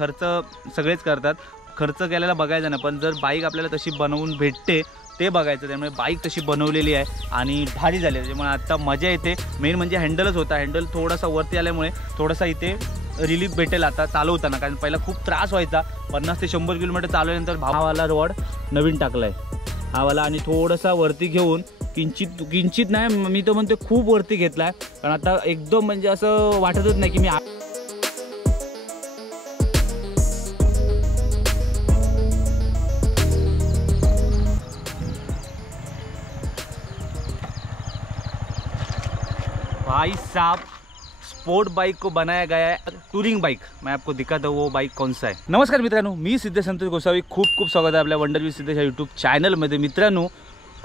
खर्च सगळेच करतात, खर्च केलेला बघायचा नाही, पण जर बाईक आपल्याला तशी बनवून भेटते ते बघायचं। त्यामुळे बाईक तशी बनवलेली आहे आणि भारी झाली, त्याच्यामुळे आता मजा येते। मेन म्हणजे हँडलच होता, हँडल थोडासा वरती आल्यामुळे थोडासा इथे रिलीफ भेटेल आता चालवताना, कारण पहिला खूप त्रास व्हायचा। 50 ते 100 किलोमीटर चालवल्यानंतर भावाला रॉड नवीन टाकलाय हावाला, आणि थोडासा वरती घेऊन किंचित नाही, मी तो म्हणतो खूप वरती घेतलाय, कारण आता एकदम म्हणजे असं वाटतच नाही की मी भाई साहब स्पोर्ट बाइक को बनाया गया है टूरिंग बाइक। मैं आपको दिखाता हूँ वो बाइक कौन सा है। नमस्कार मित्रांनो, मी सिद्धेश संतोष गोसावी, खूप खूप स्वागत आहे आपल्या वंडर विथ सिद्धेश यूट्यूब चॅनलमध्ये। मित्रांनो,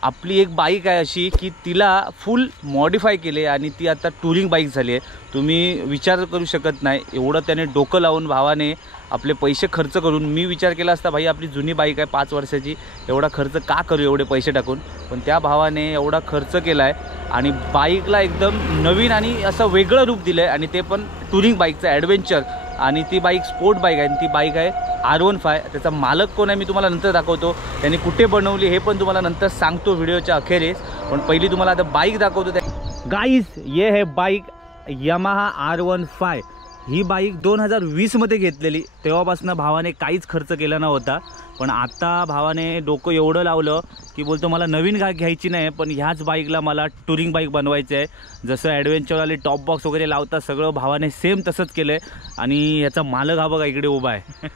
आपली एक बाईक आहे अशी की तिला फुल मॉडिफाय केले आणि ती आता टूरिंग बाईक झाली आहे। तुम्ही विचार करू शकत नाही एवढं त्याने डोकं लावून भावाने आपले पैसे खर्च करून। मी विचार केला असता भाई आपली जुनी बाईक आहे 5 वर्षाची, एवढा खर्च का करू एवढे पैसे टाकून, पण त्या भावाने एवढा खर्च केला आहे आणि बाईकला एकदम नवीन आणि असं वेगळं रूप दिलं आहे, आणि ते पण टूरिंग बाईकचं ॲडव्हेंचर। आणि ती बाईक स्पोर्ट बाईक आहे, आणि ती बाईक आहे R15। त्याचा मालक कोण आहे मी तुम्हाला नंतर दाखवतो, त्याने कुठे बनवली हे पण तुम्हाला नंतर सांगतो व्हिडिओच्या अखेरीस, पण पहिली तुम्हाला आता बाईक दाखवतो। गाईज ये है बाईक यामाहा R15। ही बाईक 2020 मध्ये घेतलेली, तेव्हापासून भावाने काहीच खर्च केला नव्हता, पण आता भावाने डोकं एवढं लावलं की बोलतो मला नवीन घ्यायची नाही, पण ह्याच बाईकला मला टूरिंग बाईक बनवायचं आहे। जसं ॲडव्हेंचरवाले टॉप बॉक्स वगैरे लावतात सगळं भावाने सेम तसंच केलं आहे, आणि याचा मालक हा बघा इकडे उभा आहे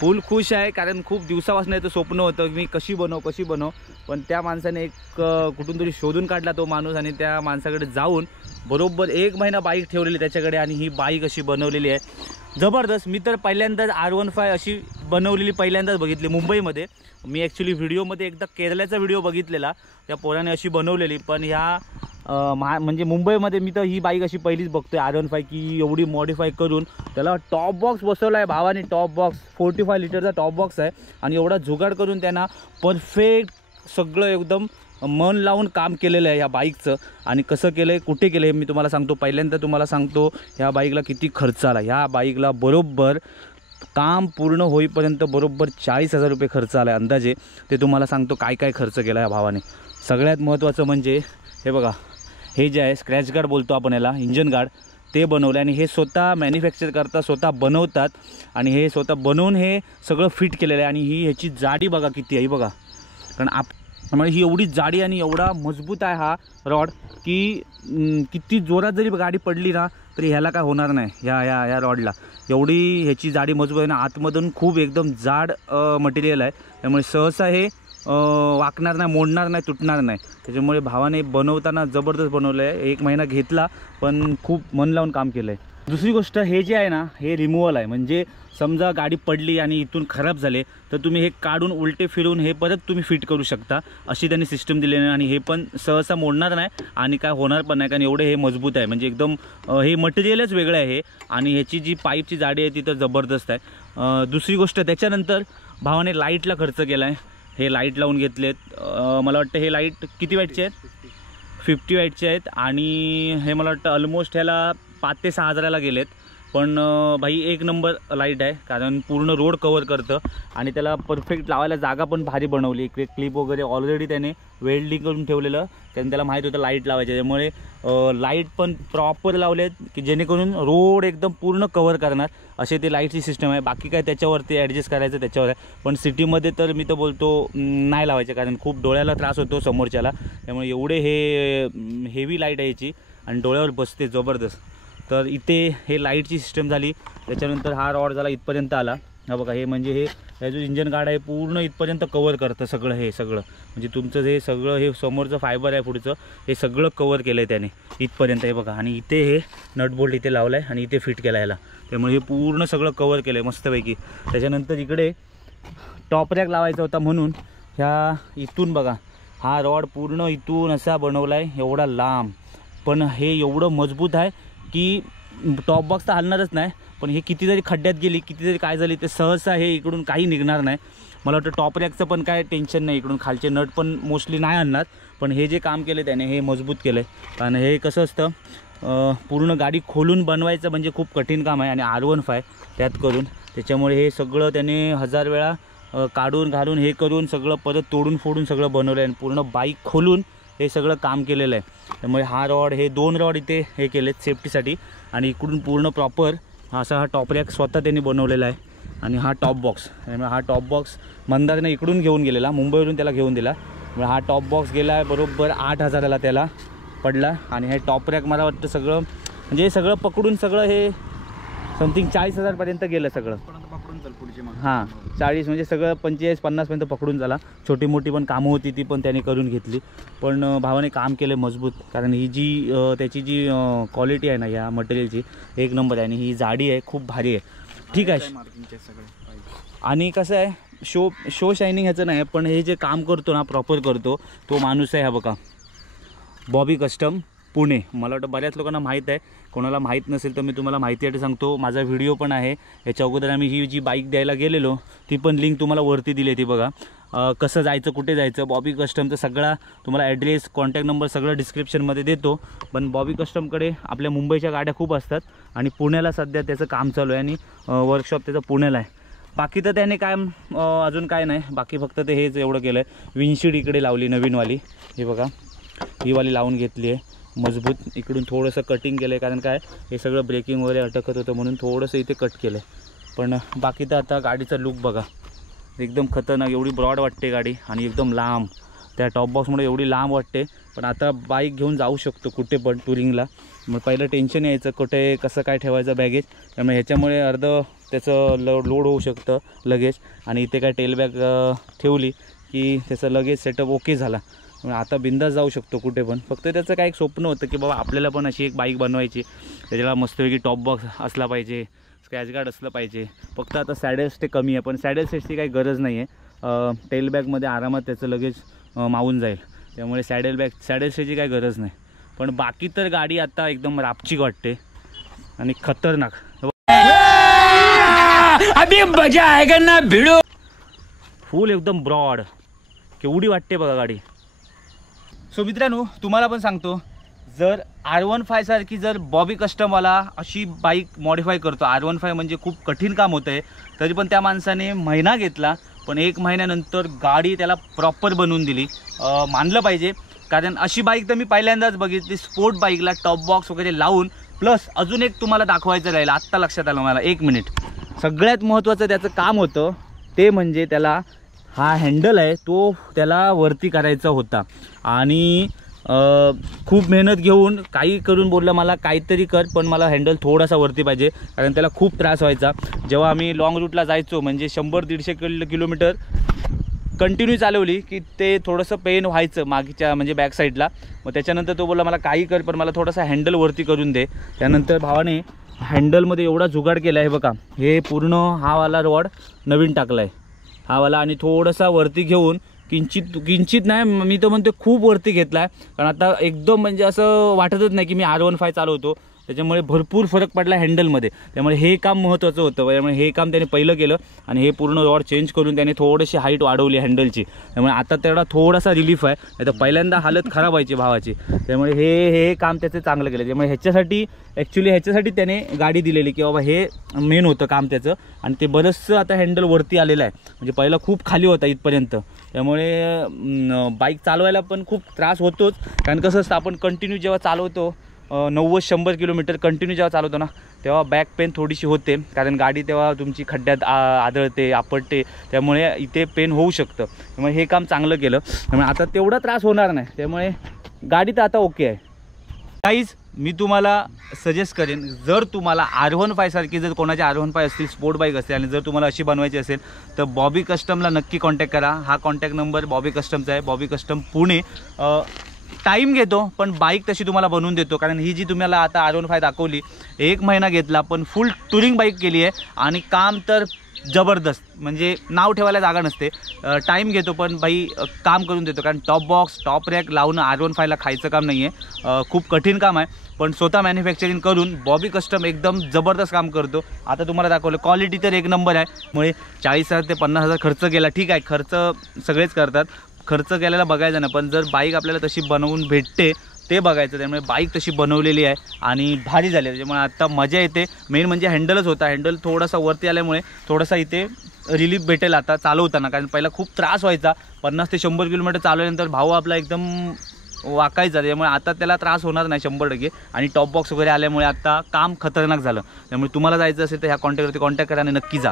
फुल खुश आहे, कारण खूप दिवसापासून याचं स्वप्न होतं मी कशी बनव, पण त्या माणसाने एक कुठून तरी शोधून काढला तो माणूस, आणि त्या माणसाकडे जाऊन बरोबर 1 महिना बाईक ठेवलेली त्याच्याकडे, आणि ही बाईक अशी बनवलेली आहे जबरदस्त। मी तर पहिल्यांदाच R15 अशी बनवलेली पहिल्यांदाच बघितली मुंबईमध्ये। मी ॲक्च्युली व्हिडिओमध्ये एकदा केरळचा व्हिडिओ बघितलेला, त्या पोराने अशी बनवलेली, पण ह्या म्हणजे मुंबईमध्ये मी तर ही बाईक अशी पहिलीच बघतोय R15 की एवढी मॉडिफाय करून त्याला टॉप बॉक्स बसवला आहे भावाने। टॉप बॉक्स 45 लिटरचा टॉप बॉक्स आहे, आणि एवढा जुगाड करून त्यांना परफेक्ट सगळं एकदम मन लावून काम केलेलं आहे ह्या बाईकचं। आणि कसं केलं आहे कुठे केलं आहे मी तुम्हाला सांगतो। पहिल्यांदा तुम्हाला सांगतो ह्या बाईकला किती खर्च आला। ह्या बाईकला बरोबर काम पूर्ण होईपर्यंत बरोबर 40,000 रुपये खर्च आला आहे अंदाजे। ते तुम्हाला सांगतो काय काय खर्च केला ह्या भावाने। सगळ्यात महत्त्वाचं म्हणजे हे बघा, हे जे आहे स्क्रॅच गार्ड बोलतो आपण याला, इंजन गार्ड, ते बनवलं, आणि हे स्वतः मॅन्युफॅक्चर करतात, स्वतः बनवतात, आणि हे स्वतः बनवून हे सगळं फिट केलेलं आहे। आणि ही ह्याची जाडी बघा किती आहे बघा, कारण त्यामुळे ही एवढी जाडी आणि एवढा मजबूत आहे हा रॉड की किती जोरात जरी गाडी पडली ना तरी ह्याला काय होणार नाही। ह्या रॉडला एवढी ह्याची जाडी मजबूत आहे ना, आतमधून खूप एकदम जाड मटेरियल आहे, त्यामुळे सहसा हे वाकणार नाही, मोडणार नाही, तुटणार नाही। त्याच्यामुळे भावाने बनवताना जबरदस्त बनवलं आहे। 1 महिना घेतला, पण खूप मन लावून काम केलं आहे। दुसरी गोष्ट, हे जे आहे ना हे रिमूव्हल आहे, म्हणजे समजा गाडी पडली आणि इथून खराब झाले तर तुम्ही हे काढून उलटे फिरून हे परत तुम्ही फिट करू शकता, अशी त्यांनी सिस्टम दिली आहे। आणि हे पण सहसा मोडणार नाही आणि काय होणार पण नाही, कारण एवढे हे मजबूत आहे, म्हणजे एकदम हे मटेरियलच वेगळं आहे हे, आणि ह्याची जी पाईपची जाडी आहे ती तर जबरदस्त आहे। दुसरी गोष्ट, त्याच्यानंतर भावाने लाईटला खर्च केला आहे। हे लाईट लावून घेतलेत, मला वाटतं हे लाईट किती वॅटचे आहेत, 50 वॅटचे आहेत, आणि हे मला वाटतं ऑलमोस्ट ह्याला 5 ते 6 हजाराला गेलेत। पण भाई 1 नंबर लाईट आहे, कारण पूर्ण रोड कवर करतं, आणि त्याला परफेक्ट लावायला जागा पण भारी बनवली। इकडे क्लिप वगैरे ऑलरेडी त्याने वेल्डिंग करून ठेवलेलं, कारण त्याला माहीत होतं लाईट लावायचं, त्यामुळे लाईट पण प्रॉपर लावलेत की जेणेकरून रोड एकदम पूर्ण कवर करणार असे ते लाईटची सिस्टम आहे। बाकी काय त्याच्यावरती ॲडजस्ट करायचं त्याच्यावर आहे, पण सिटीमध्ये तर मी तर बोलतो नाही लावायचं, कारण खूप डोळ्याला त्रास होतो समोरच्याला, त्यामुळे एवढे हे हेवी लाईट आहे याची आणि डोळ्यावर बसते जबरदस्त। तर इथे हे लाईटची सिस्टम झाली, त्याच्यानंतर हा रॉड झाला इथपर्यंत आला, हा बघा, हे म्हणजे हे जो इंजन गार्ड आहे पूर्ण इथपर्यंत कवर करतं सगळं, हे सगळं म्हणजे तुमचं हे सगळं हे समोरचं फायबर आहे पुढचं हे सगळं कवर केलं आहे त्याने इथपर्यंत, हे बघा। आणि इथे हे नट बोल्ट इथे लावला आहे आणि इथे फिट केला याला, त्यामुळे हे पूर्ण सगळं कवर केलं आहे मस्तपैकी। त्याच्यानंतर इकडे टॉप रॅक लावायचा होता, म्हणून ह्या इथून बघा हा रॉड पूर्ण इथून असा बनवला आहे एवढा लांब, पण हे एवढं मजबूत आहे की टॉप बॉक्स तर हलणारच नाही, पण हे किती जरी खड्ड्यात गेली, किती जरी काय झाली ते सहसा हे इकडून काही निघणार नाही। मला वाटतं टॉप रॅकचं पण काय टेन्शन नाही, इकडून खालचे नट पण मोस्टली नाही आणणार, पण हे जे काम केलं त्याने हे मजबूत केलं आहे। कारण हे कसं असतं, पूर्ण गाडी खोलून बनवायचं म्हणजे खूप कठीण काम आहे, आणि R15 त्यात करून, त्याच्यामुळे हे सगळं त्याने 1000 वेळा काढून घालून हे करून सगळं परत तोडून फोडून सगळं बनवलं आहे आणि पूर्ण बाईक खोलून हे सगळं काम केलेलं आहे। त्यामुळे हा रॉड, हे 2 रॉड इथे हे केलेत सेफ्टीसाठी आणि इकडून पूर्ण प्रॉपर असा हा टॉप रॅक स्वतः त्यांनी बनवलेला आहे आणि हा टॉप बॉक्स, त्यामुळे हा टॉप बॉक्स मंदारने इकडून घेऊन गेलेला, मुंबईवरून त्याला घेऊन दिला, म्हणजे हा टॉप बॉक्स गेला बरोबर 8000ला त्याला पडला आणि हे टॉप रॅक मला वाटतं सगळं म्हणजे सगळं पकडून सगळं हे समथिंग 40,000पर्यंत गेलं सगळं पकडून चल पुढचे मग। हां 40 म्हणजे सगळं 45-50पर्यंत पकडून झाला। छोटी मोठी पण कामं होती ती पण त्याने करून घेतली, पण भावाने काम केलं मजबूत, कारण ही जी त्याची जी क्वालिटी आहे ना या मटेरियलची एक नंबर आहे आणि ही जाडी आहे खूप भारी आहे। ठीक आहे आणि कसं आहे शो शायनिंग ह्याचं नाही, पण हे जे काम करतो ना प्रॉपर करतो तो माणूस आहे हा बघा, बॉबी कस्टम पुणे। मला वाटतं बऱ्याच लोकांना माहीत आहे, कोणाला माहीत नसेल तर मी तुम्हाला माहितीसाठी सांगतो, माझा व्हिडिओ पण आहे याच्या अगोदर आम्ही ही जी बाईक द्यायला गेलेलो ती पण लिंक तुम्हाला वरती दिली आहे ती बघा, कसं जायचं कुठे जायचं। बॉबी कस्टमचा सगळा तुम्हाला ॲड्रेस कॉन्टॅक्ट नंबर सगळं डिस्क्रिप्शनमध्ये देतो, पण बॉबी कस्टमकडे आपल्या मुंबईच्या गाड्या खूप असतात आणि पुण्याला सध्या त्याचं काम चालू आहे आणि वर्कशॉप त्याचं पुण्याला आहे। बाकी तर त्याने काय अजून काय नाही, बाकी फक्त ते हेच एवढं केलं आहे। विंडशील्ड इकडे लावली नवीनवाली, हे बघा ही वाली लावून घेतली आहे मजबूत, इकडून थोडंसं कटिंग केलं आहे कारण काय हे सगळं ब्रेकिंग वगैरे अटकत होतं म्हणून थोडंसं इथे कट केलं आहे। पण बाकी तर आता गाडीचा लुक बघा एकदम खतरनाक, एवढी ब्रॉड वाटते गाडी आणि एकदम लांब, त्या टॉप बॉक्समुळे एवढी लांब वाटते, पण आता बाईक घेऊन जाऊ शकतो कुठे पण टुरिंगला। मग पहिलं टेन्शन यायचं कुठे कसं काय ठेवायचं बॅगेज, त्यामुळे ह्याच्यामुळे अर्धं त्याचं लोड होऊ शकतं लगेज, आणि इथे काय टेल बॅग ठेवली की त्याचं लगेज सेटअप ओके झाला, आता बिंदास जाऊ शकतो कुठे पण। फक्त त्याचं काय एक स्वप्न होतं की बाबा आपल्याला पण अशी एक बाईक बनवायची, त्याच्याला मस्तपैकी टॉप बॉक्स असला पाहिजे, स्क्रॅच गार्ड असलं पाहिजे, फक्त आता सॅडल स्टे कमी आहे, पण सॅडल स्टेची काही गरज नाही आहे, टेल बॅगमध्ये आरामात त्याचं लगेच मावून जाईल, त्यामुळे सॅडल स्टेची काही गरज नाही। पण बाकी तर गाडी आता एकदम रापचिक वाटते आणि खतरनाक, अभी मजा आएगा ना भिडो, फुल एकदम ब्रॉड केवढी वाटते बघा गाडी। सो मित्रांनो तुम्हाला पण सांगतो, जर R15 सारखी जर बॉबी कस्टमवाला अशी बाईक मॉडिफाय करतो, R15 म्हणजे खूप कठीण काम होतं आहे, तरी पण त्या माणसाने महिना घेतला, पण 1 महिन्यानंतर गाडी त्याला प्रॉपर बनवून दिली, मानलं पाहिजे। कारण अशी बाईक तर मी पहिल्यांदाच बघितली, स्पोर्ट बाईकला टॉप बॉक्स वगैरे लावून। प्लस अजून एक तुम्हाला दाखवायचं राहिलं, आत्ता लक्षात आलं मला, 1 मिनिट, सगळ्यात महत्त्वाचं त्याचं काम होतं ते म्हणजे त्याला हा हँडल आहे तो त्याला वरती करायचा होता आणि खूप मेहनत घेऊन काही करून बोलला मला काहीतरी कर, पण मला हँडल थोडासा वरती पाहिजे, कारण त्याला खूप त्रास व्हायचा जेव्हा आम्ही लॉंग रूटला जायचो, म्हणजे 100-150 किलोमीटर कंटिन्यू चालवली की ते थोडंसं पेन व्हायचं मागच्या म्हणजे बॅक साईडला। मग त्याच्यानंतर तो बोलला मला काही कर पण मला थोडासा हँडल वरती करून दे। त्यानंतर भावाने हँडलमध्ये एवढा जुगाड केला आहे बघा, हे पूर्ण हा वाला रॉड नवीन टाकला आहे हा वाला, आणि थोडासा वरती घेऊन किंचित नाही मी तर म्हणतो खूप वरती घेतला आहे, कारण आता एकदम म्हणजे असं वाटतच नाही की मी R15 चालवतो, त्याच्यामुळे भरपूर फरक पडला हँडलमध्ये। त्यामुळे हे काम महत्त्वाचं होतं, त्यामुळे हे काम त्याने पहिलं केलं आणि हे पूर्ण रॉड चेंज करून त्याने थोडीशी हाईट वाढवली हँडलची, त्यामुळे आता तेवढा थोडासा रिलीफ आहे, नाही तर पहिल्यांदा हालत खराब व्हायची भावाची। त्यामुळे हे काम त्याचं चांगलं केलं, त्यामुळे ह्याच्यासाठी त्याने गाडी दिलेली की बाबा हे मेन होतं काम त्याचं, आणि ते बरंचसं आता हँडल वरती आलेलं आहे, म्हणजे पहिला खूप खाली होता इथपर्यंत। त्यामुळे बाईक चालवायला पण खूप त्रास होतोच, कारण कसं असतं आपण कंटिन्यू जेव्हा चालवतो 90-100 किलोमीटर कंटिन्यू जेव्हा चालवतो ना तेव्हा बॅक पेन थोडीशी होते, कारण गाडी तेव्हा तुमची खड्ड्यात आदळते आपटते, त्यामुळे इथे पेन होऊ शकतं। त्यामुळे हे काम चांगलं केलं, त्यामुळे आता तेवढा त्रास होणार नाही, त्यामुळे गाडी तर आता ओके आहे। गाईज मी तुम्हाला सजेस्ट करेन, जर तुम्हाला R15 सारखी जर कोणाचे R15 असतील स्पोर्ट बाईक असतील आणि जर तुम्हाला अशी बनवायची असेल तर बॉबी कस्टमला नक्की कॉन्टॅक्ट करा। हा कॉन्टॅक्ट नंबर बॉबी कस्टमचा आहे, बॉबी कस्टम पुणे। टाईम घेतो पण बाईक तशी तुम्हाला बनवून देतो, कारण ही जी तुम्हाला आता R15 दाखवली 1 महिना घेतला, पण फुल टुरिंग बाईक केली आहे आणि काम तर जबरदस्त, म्हणजे नाव ठेवायला जागा नसते। टाईम घेतो पण बाई काम करून देतो, कारण टॉप बॉक्स टॉप रॅक लावणं R15ला खायचं काम नाही आहे, खूप कठीण काम आहे, पण स्वतः मॅन्युफॅक्चरिंग करून बॉबी कस्टम एकदम जबरदस्त काम करतो। आता तुम्हाला दाखवलं क्वालिटी तर 1 नंबर आहे, मुळे 40,000 ते 50,000 खर्च केला, ठीक आहे खर्च सगळेच करतात, खर्च केलेला बघायचा नाही, पण जर बाईक आपल्याला तशी बनवून भेटते ते बघायचं. त्यामुळे बाईक तशी बनवलेली आहे आणि भारी झाली आहे, त्याच्यामुळे आता मजा येते. मेन म्हणजे हँडलच होता, हँडल थोडासा वरती आल्यामुळे थोडासा इथे रिलीफ भेटेल आता चालवताना. कारण पहिला खूप त्रास व्हायचा, 50 ते 100 किलोमीटर चालवल्यानंतर भाऊ आपला एकदम वाकायचा, त्यामुळे आता त्याला त्रास होणार नाही 100%. आणि टॉप बॉक्स वगैरे आल्यामुळे आता काम खतरनाक झालं. त्यामुळे तुम्हाला जायचं असेल तर ह्या कॉन्टॅक्टवरती कॉन्टॅक्ट करा आणि नक्की जा.